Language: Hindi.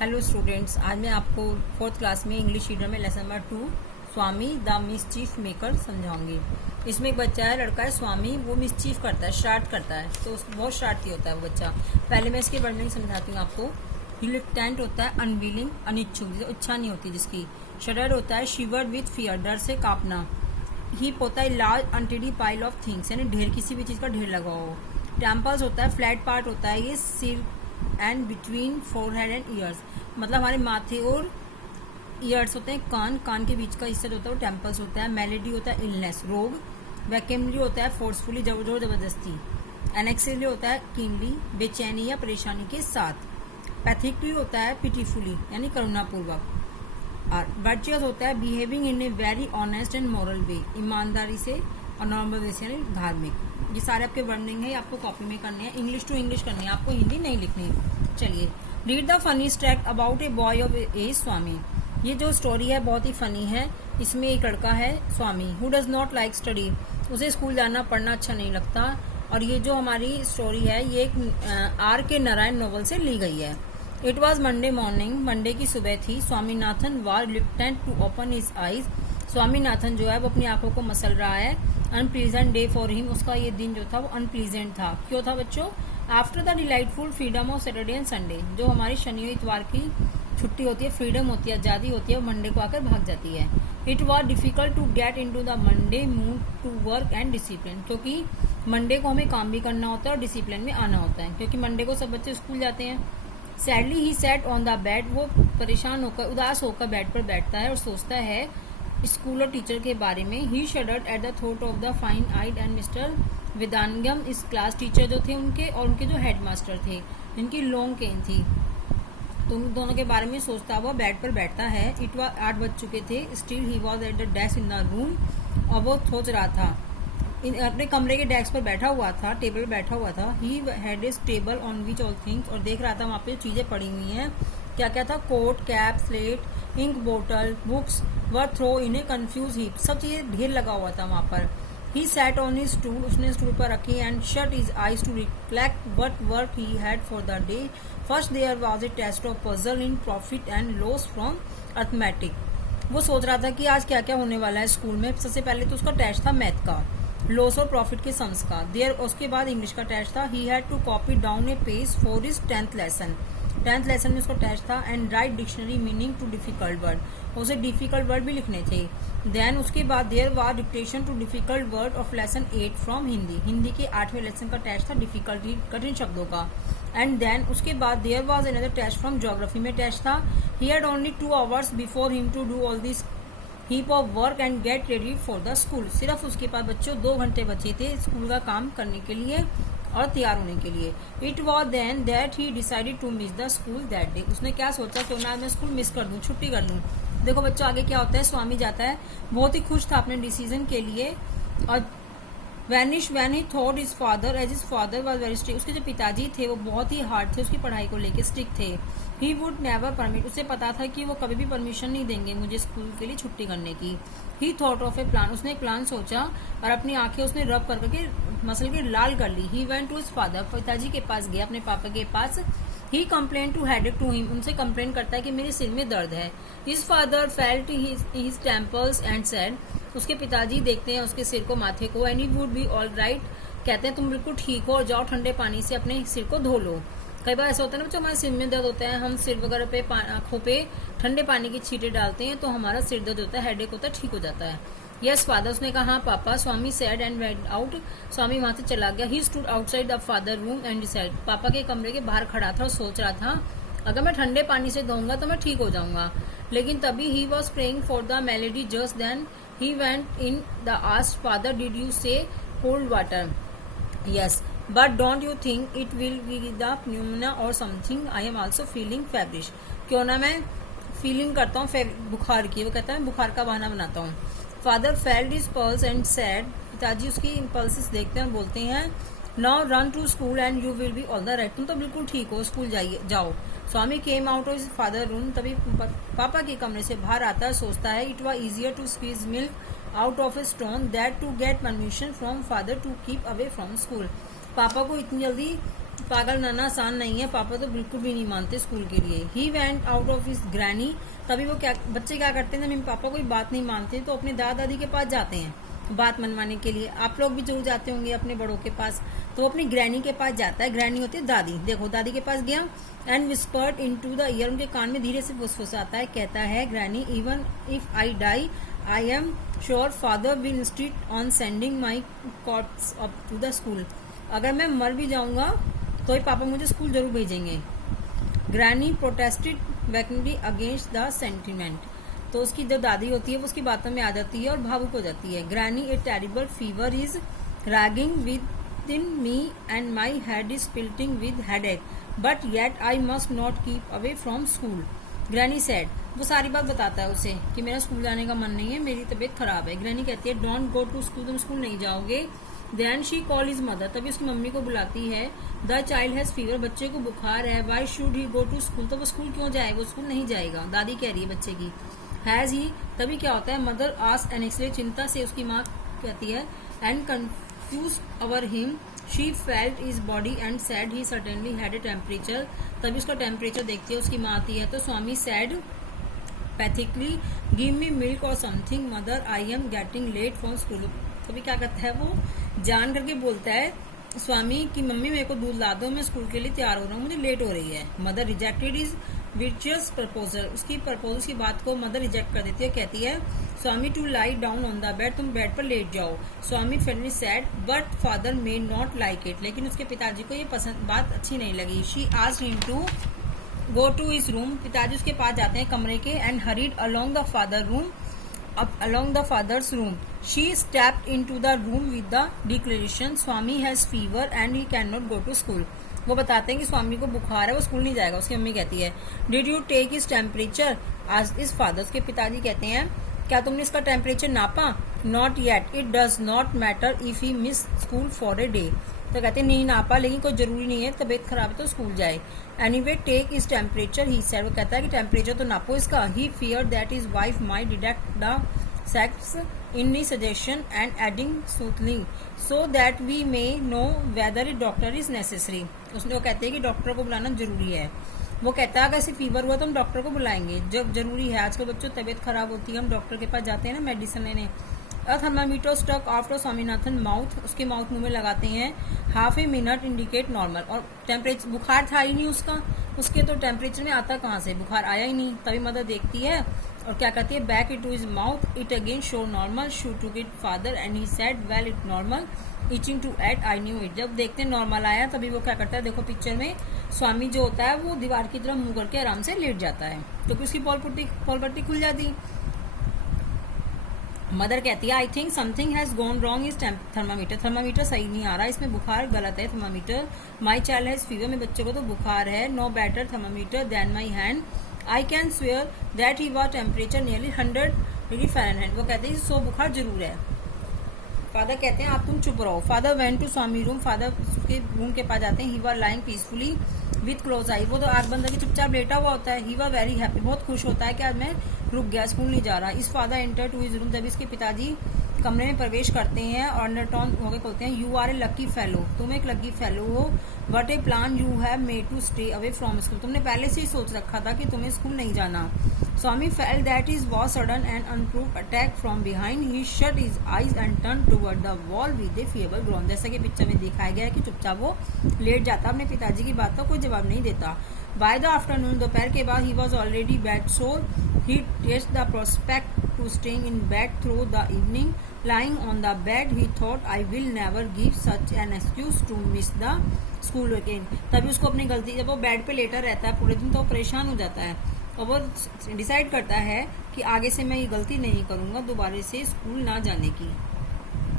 हेलो स्टूडेंट्स, आज मैं आपको फोर्थ क्लास में इंग्लिश रीडर में lesson number 2 Swami the mischief maker समझाऊंगी। इसमें एक बच्चा है, लड़का है स्वामी, वो मिसचीफ करता है, शरारत करता है, तो बहुत शरारती होता है वो बच्चा। पहले मैं इसके वर्णन समझाती हूँ आपको। रिलक्टेंट होता है अनविलिंग, अनिच्छुक, इच्छा नहीं होती जिसकी। शडर होता है शिवर्ड विथ फियर, डर से कांपना। हीप होता है लार्ज अनटेडी पाइल ऑफ थिंग्स, यानी ढेर, किसी भी चीज का ढेर लगा हो। टेम्पल्स होता है फ्लैट पार्ट होता है ये सिर and between forehead and years, मतलब हमारे माथे और ईयर्स होते हैं, कान के बीच का हिस्सा होता है वो टेम्पल्स होता है। मेलेडी होता है इलनेस, रोग। वैकेमली होता है फोर्सफुली, जोर जबरदस्ती। एनेक्सिली होता है कीनली, बेचैनी या परेशानी के साथ। पैथिकली होता है पिटीफुली, यानी करुणापूर्वक। और वर्चुअस होता है behaving in a very honest and moral way, ईमानदारी से और नॉर्मल वे से, यानी धार्मिक। ये सारे आपके वर्णिंग है, आपको कॉपी में करने हैं, इंग्लिश टू इंग्लिश करनी है, आपको हिंदी नहीं लिखनी है। चलिए, read the funny stack about a boy of a Swami. ये जो स्टोरी है बहुत ही फनी है। इसमें एक लड़का है Swami, who does not like study, उसे स्कूल जाना पढ़ना अच्छा नहीं लगता। और ये जो हमारी स्टोरी है ये एक आर के नारायण नोवेल से ली गई है। It was Monday morning, Monday की सुबह थी। Swaminathan was reluctant to open his eyes, Swaminathan जो है वो अपनी आंखों को मसल रहा है। अनप्लीजेंट डे फॉर हिम, उसका ये दिन जो था वो अनप्लीजेंट था। क्यों था बच्चों? After the delightful freedom of Saturday and Sunday, जो हमारी शनि और इतवार की छुट्टी होती है, फ्रीडम होती है, आजादी होती है, वो मंडे को आकर भाग जाती है। It was difficult to get in to the Monday mood to work and discipline, क्योंकि मंडे को हमें काम भी करना होता है और डिसिप्लिन में आना होता है, क्योंकि मंडे को सब बच्चे स्कूल जाते हैं। Sadly he set on the bed, वो परेशान होकर, उदास होकर बेड पर बैठता है और सोचता है स्कूल और टीचर के बारे में। He shuddered at the thought of the fine eyed and mister Vedangam, इस क्लास टीचर जो थे उनके, और उनके जो हेडमास्टर थे जिनकी लॉन्ग केन थी, तो उन दोनों के बारे में सोचता हुआ बेड पर बैठता है। इट वॉज 8 बज चुके थे। Still he was at the desk in the room, और वो सोच रहा था, अपने कमरे के डेस्क पर बैठा हुआ था, टेबल पर बैठा हुआ था। He had a table on which all things, और देख रहा था वहाँ पे चीजें पड़ी हुई हैं। क्या क्या था? कोट, कैप, स्लेट, इंक बोतल, books were throw in a confuse heap, सब चीजें ढेर लगा हुआ था वहां पर। He sat on his stool, उसने स्टूल पर रखी, and shut his eyes to reflect what work he had for the day. First there was a test of puzzle in profit and loss from arithmetic. वो सोच रहा था कि आज क्या क्या होने वाला है स्कूल में। सबसे पहले तो उसका टेस्ट था मैथ का, लॉस और प्रॉफिट के सम्स का। देयर उसके बाद इंग्लिश का टेस्ट था। He had to copy down a page for his 10th lesson, 10th lesson में उसका टेस्ट था। And write dictionary meaning to difficult word, उसे डिफिकल्ट वर्ड भी लिखने थे। देन उसके बाद there was dictation to difficult word of lesson 8 from Hindi, Hindi के 8वें लेसन का टेस्ट था, डिफिकल्टी, कठिन शब्दों का। एंड देन उसके बाद there was another test from geography में टेस्ट था। He had only 2 hours before him to do all this heap of work and get ready for the school. सिर्फ उसके पास बच्चों 2 घंटे बचे थे स्कूल का काम करने के लिए और तैयार होने के लिए। It was then that he decided to miss the school that day, उसने क्या सोचा, क्यों ना मैं स्कूल मिस कर दूं, छुट्टी कर लूं। देखो बच्चों आगे क्या होता है। स्वामी जाता है, बहुत ही खुश था अपने डिसीजन के लिए, और vanish when he thought his father as his father was very strict, उसके जो पिताजी थे वो बहुत ही हार्ड थे, उसकी पढ़ाई को लेकर स्ट्रिक्ट थे। ही वुड नेवर परमिट, उसे पता था कि वो कभी भी परमिशन नहीं देंगे मुझे स्कूल के लिए छुट्टी करने की। ही थॉट ऑफ ए प्लान, उसने एक प्लान सोचा और अपनी आंखें उसने रब करके मसल के लाल कर ली। He went to his father, पिताजी के पास गया, अपने पापा के पास। He complain to headache to him, उनसे कंप्लेन करता है कि मेरे सिर में दर्द है। His father felt his temples and said, उसके पिताजी देखते हैं उसके सिर को, माथे को। And he would be all right, कहते हैं तुम बिल्कुल ठीक हो और जाओ ठंडे पानी से अपने सिर को धो लो। कई बार ऐसा होता है ना बच्चों, हमारे सिर में दर्द होता है, हम सिर वगैरह पे आंखों पे ठंडे पानी की छींटे डालते हैं तो हमारा सिर दर्द होता है, हेडेक होता है, ठीक हो जाता है। यस फादर, उसने कहा हाँ पापा। स्वामी सैड एंड वेंट आउट, स्वामी वहां से चला गया। He stood outside the father room and decide, पापा के कमरे के बाहर खड़ा था और सोच रहा था अगर मैं ठंडे पानी से धोऊंगा तो मैं ठीक हो जाऊंगा। लेकिन तभी he was praying for the malady, just then he went in the asked father did you say cold water? Yes but don't you think it will be the pneumonia और something, I am also feeling feverish, क्यों ना मैं फीलिंग करता हूँ बुखार की, वो कहता है बुखार का बहाना बनाता हूँ। Father felt his pulse and said, पिताजी उसकी पल्सेस देखते हैं और बोलते हैं now run to school and you will be all the right, तुम तो बिल्कुल ठीक हो, स्कूल जाइए जाओ। Swami came out of his father room, तभी पापा के कमरे से बाहर आता है, सोचता है it was easier to squeeze milk out of a stone that to get permission from father to keep away from school. पापा को इतनी जल्दी पागल नाना आसान नहीं है, पापा तो बिल्कुल भी नहीं मानते स्कूल के लिए। He went out of his granny, तभी वो बच्चे क्या करते हैं, जब पापा कोई बात नहीं मानते तो अपने दादा दादी के पास जाते हैं बात मनवाने के लिए। आप लोग भी जरूर जाते होंगे अपने बड़ों के पास, तो वो अपनी ग्रैनी के पास जाता है। ग्रैनी होती है दादी। देखो दादी के पास गया and whispered into the ear, उनके कान में धीरे से फुसफुसाता है, कहता है granny even if I die I am sure father will insist on sending my corpse up to the school. अगर मैं मर भी जाऊंगा तो ही पापा मुझे स्कूल जरूर भेजेंगे। Granny protested vacantly against the sentiment, तो उसकी जो दादी होती है वो उसकी बातों में आ जाती है और भावुक हो जाती है। Granny a terrible fever is raging with in me and my head is splitting with headache but yet I must not keep away from school. Granny said, वो सारी बात बताता है उसे कि मेरा स्कूल जाने का मन नहीं है, मेरी तबीयत खराब है। ग्रैनी कहती है डोंट गो टू स्कूल, तुम स्कूल नहीं जाओगे। Then she call his mother, तभी उसकी मम्मी को बुलाती है। द चाइल्ड हैज फीवर, बच्चे को बुखार है। Why should he go to school, तो वो स्कूल क्यों जाए, वो स्कूल नहीं जाएगा, दादी कह रही है बच्चे की। हैज ही, तभी क्या होता है, मदर आस्क्ड एनेक्सली, चिंता से उसकी माँ कहती है, and confuse our him she felt his body and sad he certainly had a temperature, तभी उसका टेम्परेचर देखती है उसकी माँ आती है। तो Swami said pathetically give me milk और something mother I am getting late from school. तभी क्या करता है, वो जान करके बोलता है स्वामी की मम्मी मेरे को दूध ला दो, मैं स्कूल के लिए तैयार हो रहा हूँ, मुझे लेट हो रही है। मदर रिजेक्टेड इज विचियस प्रपोजल, उसकी प्रपोजल की बात को मदर रिजेक्ट कर देती है, कहती है Swami to lie down on the bed, तुम बेड पर लेट जाओ। Swami faintly said but father may not like it, लेकिन उसके पिताजी को ये पसंद बात अच्छी नहीं लगी। She asked him to go to his room, पिताजी उसके पास जाते हैं कमरे के, and hurried along the father room along the father's room. She stepped into the room with the declaration, Swami has fever and he cannot go to school. वो बताते हैं कि स्वामी को बुखार है, वो स्कूल नहीं जाएगा। उसकी मम्मी कहती है did you take his temperature आज इस फादर, उसके पिताजी कहते हैं क्या तुमने इसका टेम्परेचर नापा। Not yet, it does not matter if he miss school for a day, तो कहते हैं नहीं नापा, लेकिन कोई जरूरी नहीं है, तबीयत खराब है तो स्कूल जाए। Anyway take is temperature he said, वो कहता है कि टेम्परेचर तो नापो इसका। He fear that is wife might detect the sex in the suggestion and adding soothingly so that we may know whether it doctor is necessary. उसने वो कहते हैं कि डॉक्टर को बुलाना जरूरी है। वो कहता है अगर ऐसे फीवर हुआ तो हम डॉक्टर को बुलाएंगे, जब जरूरी है। आजकल बच्चों तबीयत खराब होती है, हम डॉक्टर के पास जाते हैं ना मेडिसिन लेने। Thermometer stuck after Swaminathan mouth, उसके माउथ मुंह में लगाते हैं। Half a minute indicate normal, और टेम्परेचर बुखार था ही नहीं उसका, उसके तो टेम्परेचर में आता कहाँ से, बुखार आया ही नहीं। तभी मदर देखती है और क्या कहती है back it to his mouth, it again show normal, show to it father and he said well it normal, itching to eat I knew it. जब देखते हैं नॉर्मल आया तभी वो क्या करता है, देखो पिक्चर में स्वामी जो होता है वो दीवार की तरफ मुंह करके आराम से लेट जाता है, तो उसकी पॉल पट्टी खुल जाती। मदर कहती है I think something has gone wrong is thermometer सही नहीं आ रहा, इसमें बुखार गलत है thermometer. My child has fever, मेरे बच्चे को तो बुखार है। No better thermometer than my hand, I can swear that he was temperature nearly 100 degree Fahrenheit. वो कहते हैं 100 बुखार जरूर है। फादर कहते हैं आप तुम चुप रहो। Father went to Swami room, father उसके रूम के पास जाते हैं। He was lying peacefully with close eye, वो तो आंख बंद करके चुपचाप लेटा हुआ होता है। ही वाज वेरी हैप्पी, बहुत खुश होता है कि आज मैं रुक गया, स्कूल नहीं जा रहा। His father enter to his room, तभी इसके पिताजी कमरे में प्रवेश करते हैं और अंडरटोन होकर बोलते हैं you are a lucky fellow, तुम एक लकी फेलो हो। What a plan you have made to stay away from school, तुमने पहले से ही सोच रखा था कि तुम्हें स्कूल नहीं जाना। Swami felt that is was sudden and unproved attack from behind, he shut his eyes and turn toward the wall with a fearable groan. जैसा कि पिक्चर में दिखाया गया है कि चुपचाप वो लेट जाता, अपने पिताजी की बात का कोई जवाब नहीं देता। बाय द आफ्टरनून, दोपहर के बाद, he was already bed sore, he taste the prospect to staying in bed through the evening. Lying on the bed, he thought, I will never give such an excuse to miss the school again. तभी उसको अपनी गलती, जब वो बेड पे लेटा रहता है पूरे दिन तो वो परेशान हो जाता है और वो डिसाइड करता है कि आगे से मैं ये गलती नहीं करूँगा दोबारा से स्कूल ना जाने की।